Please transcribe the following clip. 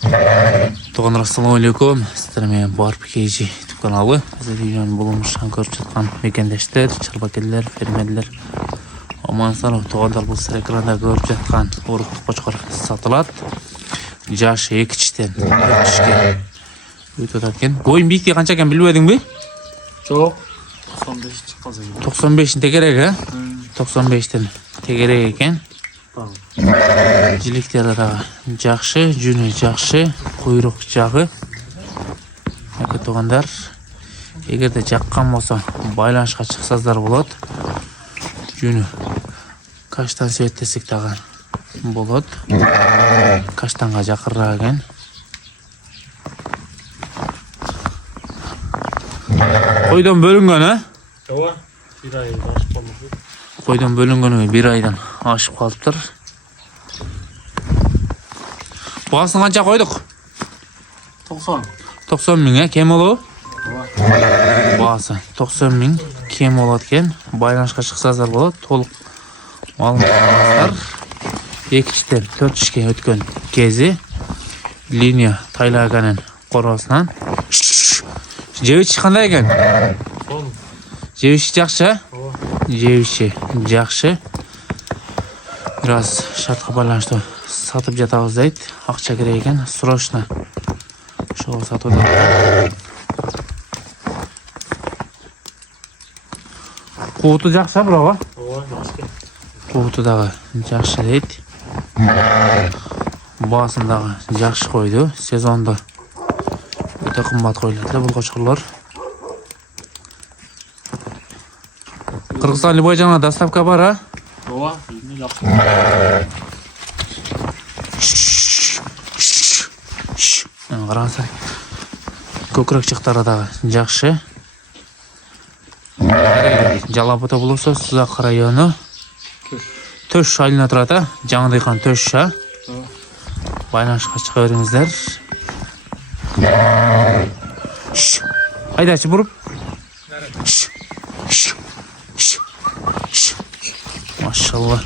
Туугандар, ассаламу алейкум. Сіздер менен Барп KG YouTube каналы. Азыр үйрөнүп болмушан көрүп жаткан мекендештер, чарбакелер, фермерлер. Амансыздар, туугандар, бул силер экранда көрүп жаткан уруктук кочкор сатылат. Жашы 2-чтен 4-чке өтүп атат. Боюн бийиктиги канча экен билбедиңби? Жок. 95 чыккан. 95 тегерек, а? 95тен тегерек экен. Жиликтери да жакшы, жүнү жакшы, куйрук жагы. Эки туугандар, эгерде жаккан болсо байланышка чыксаңыздар болот. Жүнү каштан себеттесек дагы болот. Каштанга жакырраак экен. Койдон бөлүнгөн, а? Ооба. Bir ay ашып калды. Койдон бөлүнгөнү 1 айдан ашып калыптыр. Баасын канча койдук? 90. 90 миң, кем болобу? Ооба. Баасы 90 миң кем болот экен. Байланышка чыксаңыздар болот. Толук маалыматтар 2-чтен 4-чке өткөн кези линия тайлаганын коросунан. Жебич кандай экен? Жебиш жакшы? Жебиши жакшы. Biraz шартка байланыштуу сатып жатабыз дейт. Акча керек экен. Срочно ошого сатып. Кууту жакшы, бирок. Ооба, жакшы. Кууту дагы жакшы дейт. Баасын дагы жакшы койду. Сезондо өтө кымбат коюлат эле бул кочкорлор. Кыргызстан Либойжана доставка бар, а? Ооба, эми жакшы. Караңыздар. Көкүрөк чыктары дагы жакшы. Жалапыта болсо Сузак району. Төш айылына турат, а? Жаңы дыйкан төш, а? Байланышка чыга бериңиздер. Айдачы буруп. Машалла.